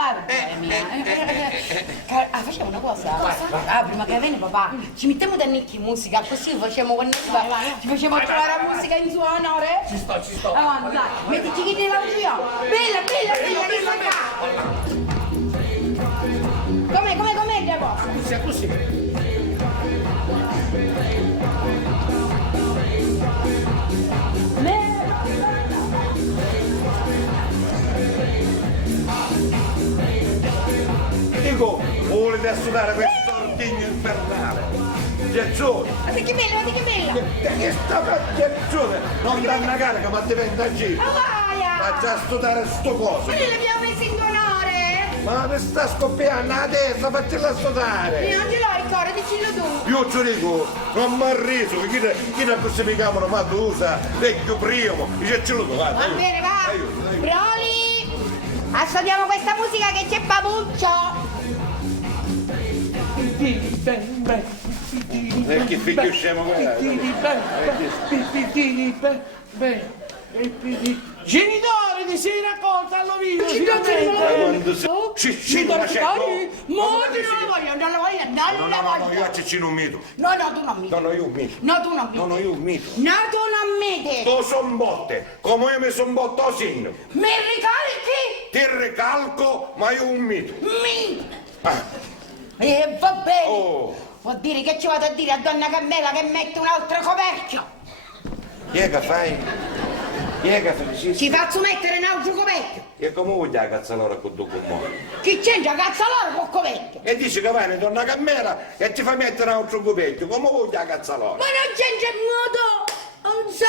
va, facciamo una cosa. Prima che viene papà, ci mettiamo da nicchi musica, così facciamo quando ci facciamo trovare la musica in suo onore. Ci sto. Avanti, dai, mettici chi nella regia. Bella, risa qua. Com'è la cosa? Sia così. Dico, volete assodare questo ordigno infernale? Giazzone! Ma che bella! Che sta Giazzone? Non danno carica, ma diventa giro! Vaia! Faccia assodare sto coso! Ma l'abbiamo messo in onore! Ma mi sta scoppiando la testa, faccela assodare! Io non ce l'ho il cuore, dicillo tu! Io ti dico, non mi ha reso, chi da così mi chiamano, ma tu usa, vecchio primo, dice ce lo do, Va bene, va! Broli! Assodiamo questa musica che c'è papuccio! Che figlio scemo quella? Genitori di si raccolta all'ovino! Ciccino, ma c'è Non la voglio! io a Ciccino un mito. No, tu non miti! No, io un mito. No, tu non miti! No, io un mito. No, tu non miti! Tu son botte, come io mi son botto sinno. Mi ricarichi? Ti ricalco, ma io un mito. E va bene! Oh. Vuol dire che ci vado a dire a donna Carmela che mette un altro coperchio? Che fai? Ci faccio mettere un altro coperchio! E come vuoi la cazzalora con tu con me? Chi c'entra cazzalora col coperchio? E dici che vai donna Cammera e ti fa mettere un altro copetto, come vuoi la cazzalora? Ma non c'entra in modo! Non so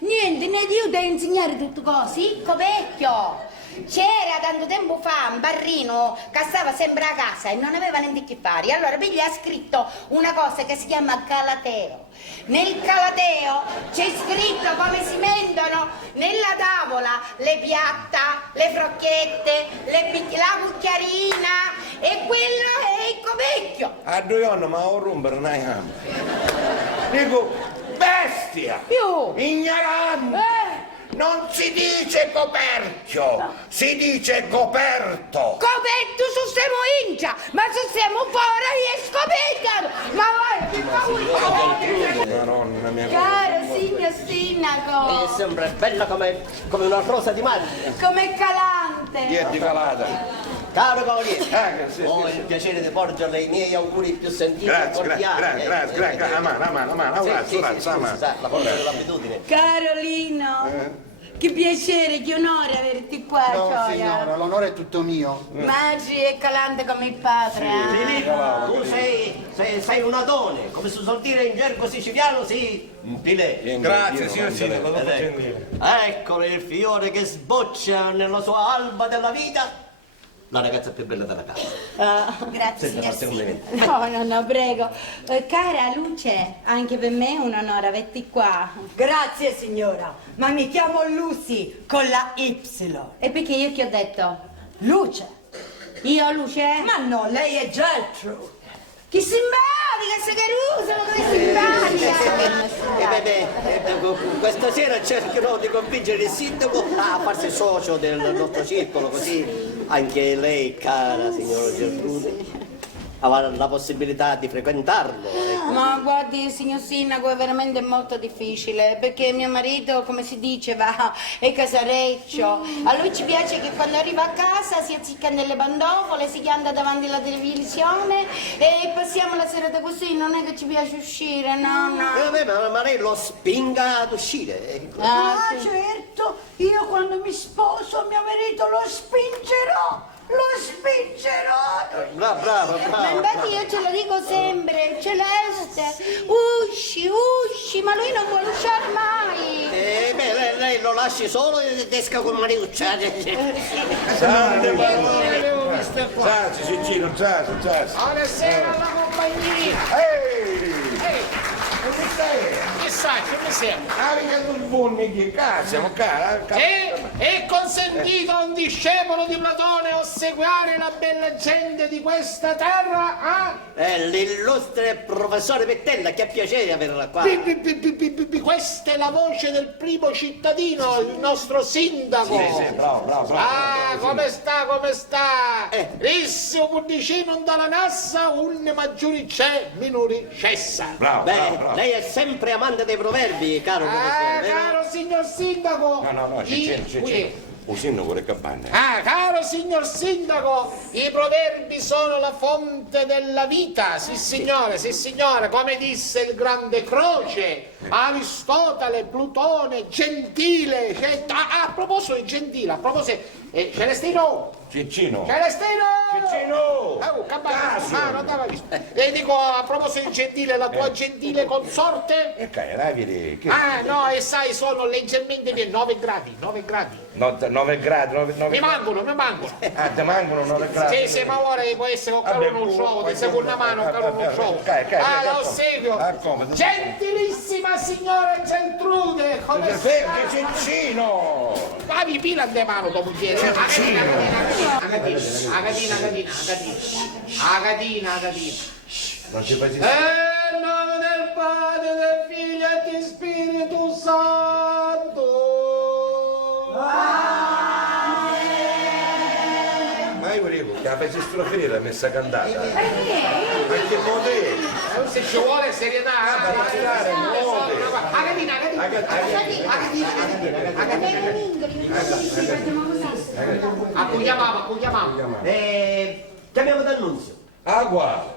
niente, né io devo insegnare tutte cose, il coperchio! C'era tanto tempo fa un barrino che stava sempre a casa e non aveva niente che fare. Allora gli ha scritto una cosa che si chiama calateo. Nel calateo c'è scritto come si mendono nella tavola le piatta, le frocchette, la cucchiarina e quello è il copecchio. A due anni ma ho rompere una gamba. Dico, bestia! Più! Ignorante! Non si dice coperchio, si dice coperto. Coperto su stiamo incia, ma se siamo fuori è scoperto! Ma vai, che paura! Madonna mia. Caro signor Sindaco! Sembra bella come una rosa di mare. Come calante! Chi è di calata? Caro cavaliere, Sì, ho sì. il piacere di porgerle i miei auguri più sentiti e Grazie, cordiali. grazie. A mano, Sì, scusi, sa, la forza dell'abitudine. Carolino! Che piacere, che onore averti qua, No, Gioia! signora, l'onore è tutto mio. Magi e calante come il padre, Filippo, tu sei un adone, come si suol dire in gergo siciliano, sì, un pilè. Grazie, signor Sindaco, lo faccio dire. Eccolo il fiore che sboccia nella sua alba della vita. La ragazza più bella della casa. Grazie, Senta, signor fate un Sindaco. No, prego. Cara Luce, anche per me è un onore averti qua. Grazie signora, ma mi chiamo Lucy con la Y. E perché io che ho detto? Luce. Io, Luce? Ma no, lei è Gertrude. Che simpatica, che simpatica! Questa sera cercherò di convincere il sindaco a farsi socio del nostro circolo, così anche lei, cara signora Gertrude, avrà la possibilità di frequentarlo. Ecco. Ma guardi, signor Sindaco, è veramente molto difficile, perché mio marito, come si dice, è casareccio. A lui ci piace che quando arriva a casa si azzicca nelle pantofole, si chianda davanti alla televisione e passiamo la serata così, non è che ci piace uscire, no. Vabbè, ma lei lo spinga ad uscire. Ecco. Sì. Certo, io quando mi sposo mio marito lo spingerò. Brava. Ma infatti io ce lo dico sempre, Celeste, usci, ma lui non vuole uscire mai. Lei lo lasci solo ed esca con Mariuccia. Sante parole. Zazi, Ciccino, zazi. Buonasera alla compagnia! Ehi! Chi sa? faccio, mi sembra. Ah, mica tu buoni che cazzo, È consentito a un discepolo di Platone ossequiare la bella gente di questa terra? Ah? L'illustre professore Pittella, che piacere averla qua. Questa è la voce del primo cittadino, il nostro sindaco. Sì, bravo. Ah, come sta, come sta? Rissimo Pudicino dalla nassa, un maggiori c'è, minori cessa. Bravo. Lei è sempre amante dei proverbi, caro professore, vero? Caro signor sindaco. No, c'è. Un sindaco le capanne. Ah, caro signor sindaco, i proverbi sono la fonte della vita, sì signore, come disse il grande Croce, Aristotele, Plutone, Gentile, a proposito di Gentile, a proposito, Celestino! Ciccino! Caso! Ah, non t'aveva visto. E dico, a proposito di Gentile, la tua gentile consorte? E vedi che... Ah, no, e sai, sono leggermente 9 gradi. 9 gradi, 9... Mi mancano. Ah, ti mancano 9 gradi? Sì, ma ora può essere con caro non trovo, di seconda mano, caro non trovo. Ah, la ossequio. Gentilissima signora Geltrude, come sta? Ciccino! Ah, mi pila de mano dopo ieri. Agatina. Non ci fai Nel nome del Padre, del Figlio e del Spirito Santo. Ma io volevo che la facessi finire la messa cantata. Ma che modello? Se ci vuole serietà, Accogliamo. Chiamiamo D'Annunzio. Guarda,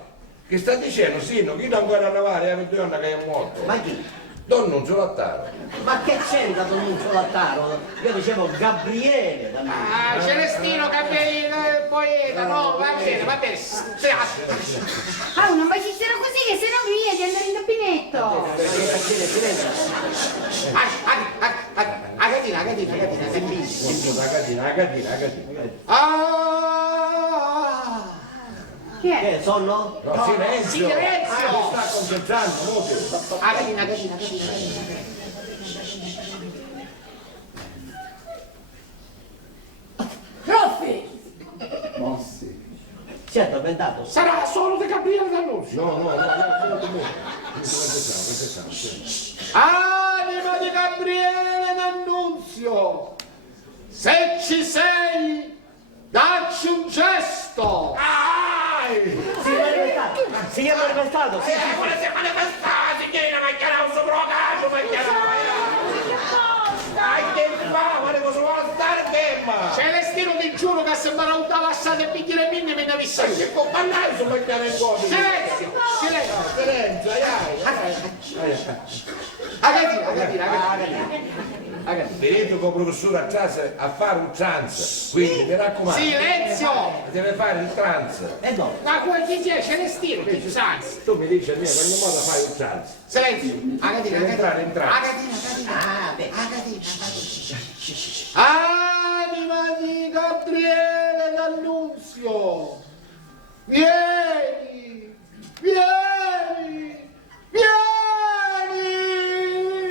che sta dicendo, Sino, chi non ancora arrivare, la donna che è morto? Ma chi? D'Annunzio Lattaro. Ma che c'entra D'Annunzio Lattaro? Io dicevo Gabriele D'Annunzio. Ah, Celestino, Capellino, poeta, no, va bene. Ah, non facessero così che se no via di andare in gabinetto. Agatina. Chi è? Che sonno? No, silenzio! Silenzio! Sta concentrando, molto. Agatina. Roffi! Si è addormentato? Sarà solo di Gabriele D'Annunzio. No. Anima di Gabriele D'Annunzio, se ci sei, dacci un gesto. Si è manifestato? Sì. Signorina, ma chiara un soprocaggio, ma chiara. Che fa? Ma cosa vuole stare ferma? Celestino, ti giuro che se mi non da lasciate il bicchiere minimo mi ne avessi. Che può parlare su mangiare in godo? Silenzio. Agatina. Vedete con il professore a trance a fare un trance, quindi mi raccomando. Silenzio. Deve fare il trance. No. Ma chi è Celestino? Che sai? Tu mi dici a me, in ogni modo fai un trance. Silenzio. Agatina. Deve entrare in trance. Anima di Gabriele D'Annunzio, vieni!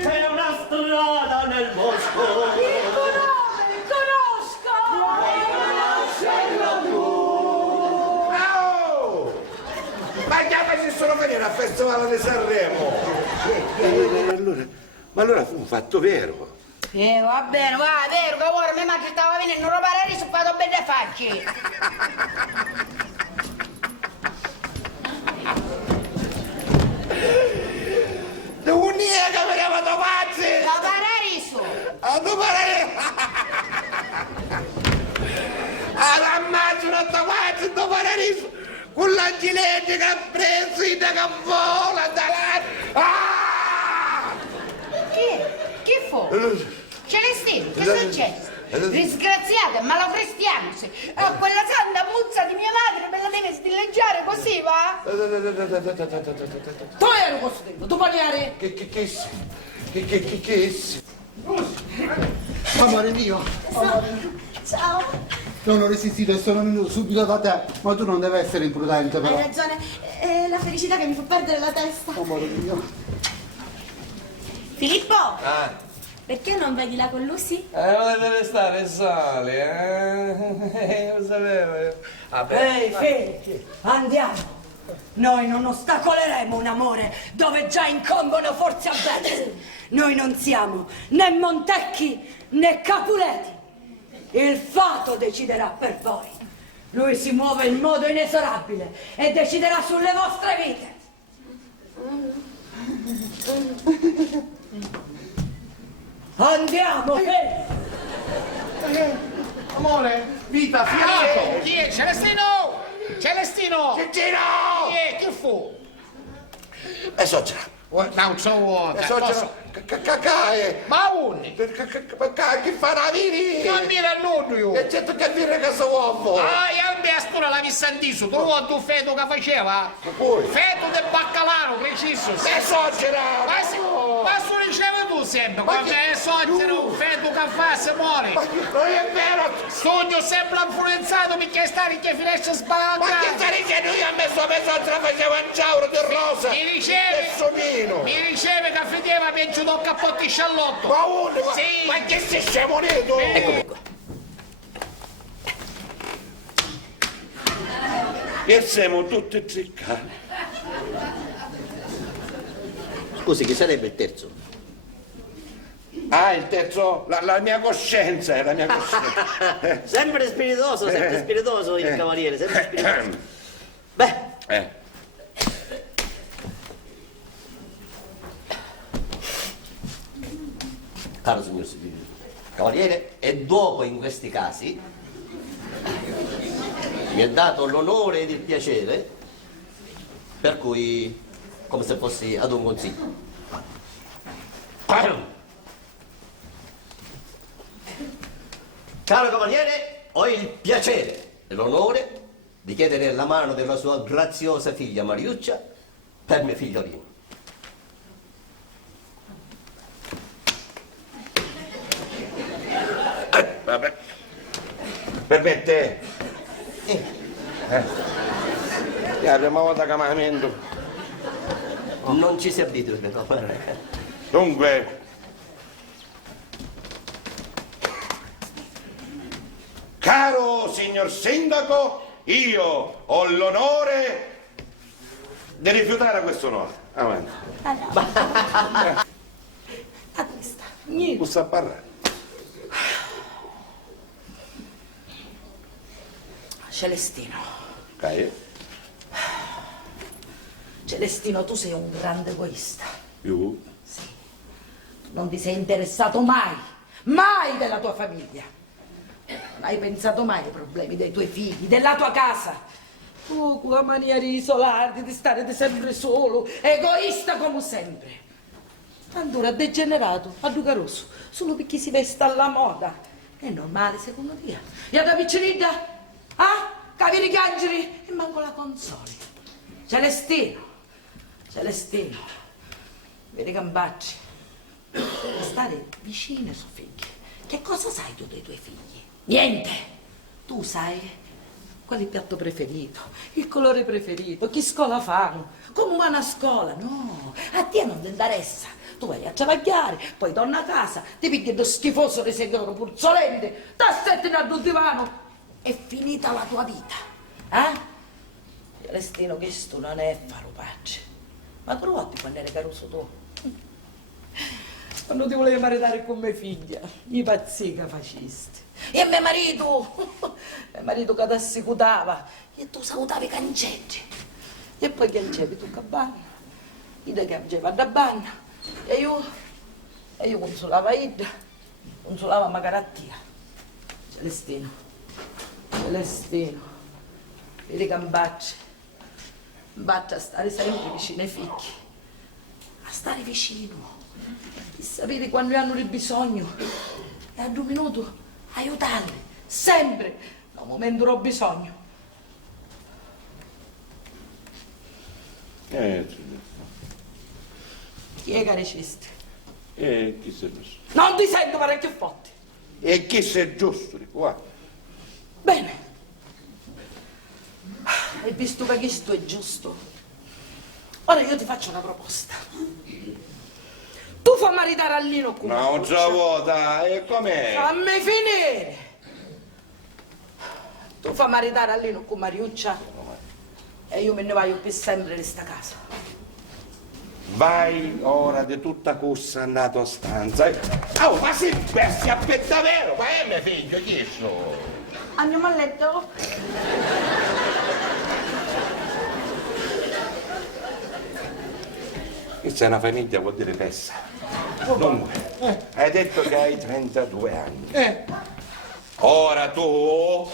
C'è una strada nel bosco. Oh! Ma che facessero venire al Festival di Sanremo? Ma allora fu un fatto vero. Va bene, va, è vero che ora mia madre stava venendo, non parare su fatto belle facce. Non è che veniamo da pazzi! Da parare su. A domare! All'ammazzo non da pazzi, da parare con l'angilette che ha preso, che vola da là! Chi fu? Celestino, che è successo? Disgraziate, malacristiano, quella santa muzza di mia madre me la deve stilleggiare così, va? Tu eri questo tempo, tu parliare? Che Amore mio, Ciao, non ho resistito e sono venuto subito da te, ma tu non devi essere imprudente hai però. ragione, è la felicità che mi fa perdere la testa. Amore mio. Filippo, Ah, Perché non vai di là con Lucy? non deve restare soli, lo sapevo io. Vabbè. Ehi, figli, andiamo. Noi non ostacoleremo un amore dove già incombono forze avverse. Noi non siamo né Montecchi né Capuleti. Il fato deciderà per voi. Lui si muove in modo inesorabile e deciderà sulle vostre vite. Andiamo, Amore, vita, fiato! Chi è? Celestino! Celestino! Cicino! Chi è? Chi fu? E suocera. Non so, E suocera. Caccae. ma un! Che fa la vini? Non mi rannudo io! E certo che dire che so uomo. Ah, io mi astura la missandiso, tu vuoi tu feto che faceva? Poi. Feto del baccalaro, preciso! E suocera. Ma su ricevi tu sempre, quando che- è soccero, un feto che fa se muore! Ma non è vero. Sogno sempre influenzato perché stare che finestre Ma che spalancate! stai dicendo? Io a me sua mezz'altra facevo un giauro di rosa. Mi riceve! E sonino. Mi riceve che fedeva peggio do cappotti sciallotto! Ma uno, Sì. ma che sei scemo neto? Eccomi qua. E siamo tutti triccati. Scusi, chi sarebbe il terzo? Ah, il terzo, la mia coscienza, è la mia coscienza. Sempre spiritoso il cavaliere, sempre spiritoso. Beh, caro signor cavaliere, e dopo in questi casi mi è dato l'onore ed il piacere, per cui come se fossi ad un consiglio. Caro cavaliere, ho il piacere e l'onore di chiedere la mano della sua graziosa figlia Mariuccia per mio figliolino. Vabbè. Permette. La prima volta che mi lamento. Non ci si abitui, però. Dunque, caro signor sindaco, io ho l'onore di rifiutare questo onore. Avanti. A questa. Niente. Non sta a parlare. Celestino. Ok? Celestino, tu sei un grande egoista. Io? Non ti sei interessato mai della tua famiglia. Non hai pensato mai ai problemi dei tuoi figli, della tua casa. Tu con la mania di isolarti, di stare sempre solo, egoista come sempre. Tanto ora degenerato, adducaroso, solo perché si veste alla moda. È normale secondo te? E da piccerita? Ah? Capire i cangeli? E manco la console. Celestino, vedi Gambacci, stare vicino ai suoi figli. Che cosa sai tu dei tuoi figli? Niente. Tu sai qual è il piatto preferito, il colore preferito, che scuola fanno, come vanno a scuola. No, a te non ti interessa. Tu vai a travagliare, poi torna a casa, ti pigli lo schifoso di segoro puzzolente, t'assetti nel divano. È finita la tua vita. Celestino, questo non è fare pace. Ma trovati quando eri caruso tu. Quando ti volevi maritare con mia figlia, mi pazzì che facesti. E mio marito che ti assicutava, e tu salutavi cancetti. E poi cancevi tu cabana, io ti cancevo da banna, e io consolava Ida, consolava Magarattia. Celestino, vedi Gambacci, a stare sempre vicino ai figli, a stare vicino. E sapere quando hanno il bisogno e a 2 minuti aiutarli, sempre, da un momento ho bisogno. Chi è che reciste? Chi sei giusto? Non ti sento parecchio forte. E chi sei giusto? Guarda. Bene. Hai visto che questo è giusto? Ora io ti faccio una proposta. Tu Tu fa maritare a Lino con No, non ce la vuoi, dai, e com'è? fammi finire. Tu fa maritare a Lino con Mariuccia e io me ne vado per sempre in questa casa. Vai ora di tutta corsa andato a stanza. Oh, ma si bestia a davvero, ma è mio figlio, chi è so? Andiamo a letto? Questa è una famiglia, vuol dire pessa. Dunque, hai detto che hai 32 anni. Ora tu,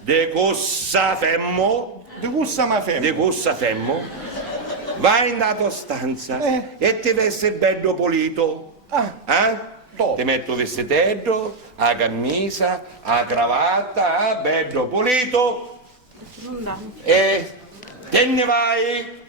de corsa femmo, Di gusta ma femmina. di corsa femmo, vai in la tua stanza e ti vesti bello pulito. Ti metto il vestitello, la camisa, la cravatta, bello pulito. E te ne vai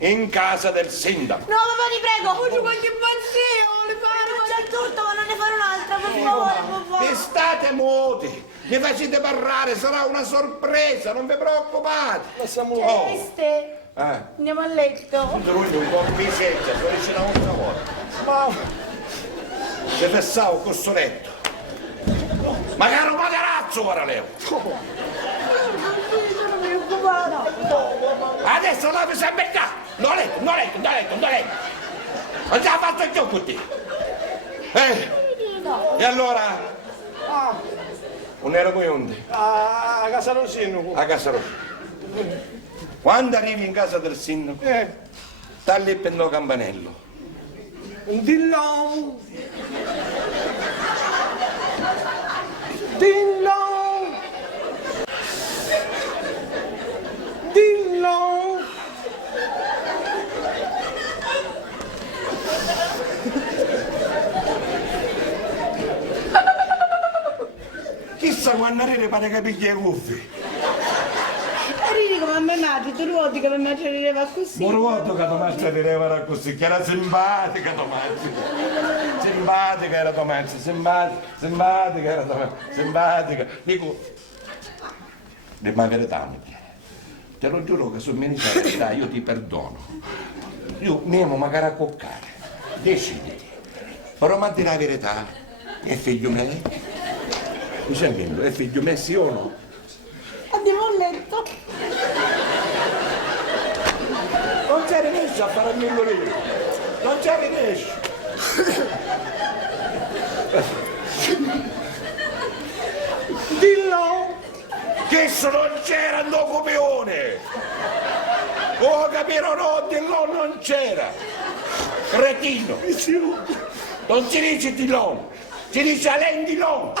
in casa del sindaco. No, papà, ti prego! Faccio qualche impazzio! Le farò già tutto, ma non ne farò un'altra, per favore, papà! E state muti, mi facete parlare, sarà una sorpresa, non vi preoccupate. Celeste, andiamo a letto. Tu un po' mi sente, lo dice una volta. Ma ti pensavo con questo letto. Ma caro materazzo, ora Leo. Sono preoccupata. Adesso la mi sempre qua. Non letto. Non ce l'ha fatto più con te. E allora? Non ero qui onde? A casa del sindaco. A casa Rossi. Quando arrivi in casa del sindaco, sta lì per il campanello. Un dillon. Dillon. Dillon. Chissà quando arrivi pare capigli e cuffi. Ridi come a me madre, tu ruoti che mi mangereva così. Ma ricordo che Tomazza rideva così, che era simpatica Tomazza. Simpatica era Tomazza, simpatica era Tomazza, simpatica. Dico, di ma verità mi viene. Te lo giuro che su mia verità io ti perdono. Io mi amo magari a coccare, deciditi. Però ma di la verità, è figlio mio? Mi senti? È figlio mio sì o no? Andiamo a letto. Non ci riesci a fare il migliorino, non ci riesci. Dillo. Che se non c'era un copione! Oh, capire o no, Dillon non c'era! Cretino! Non si dice Dillon, si dice Alain Dillon!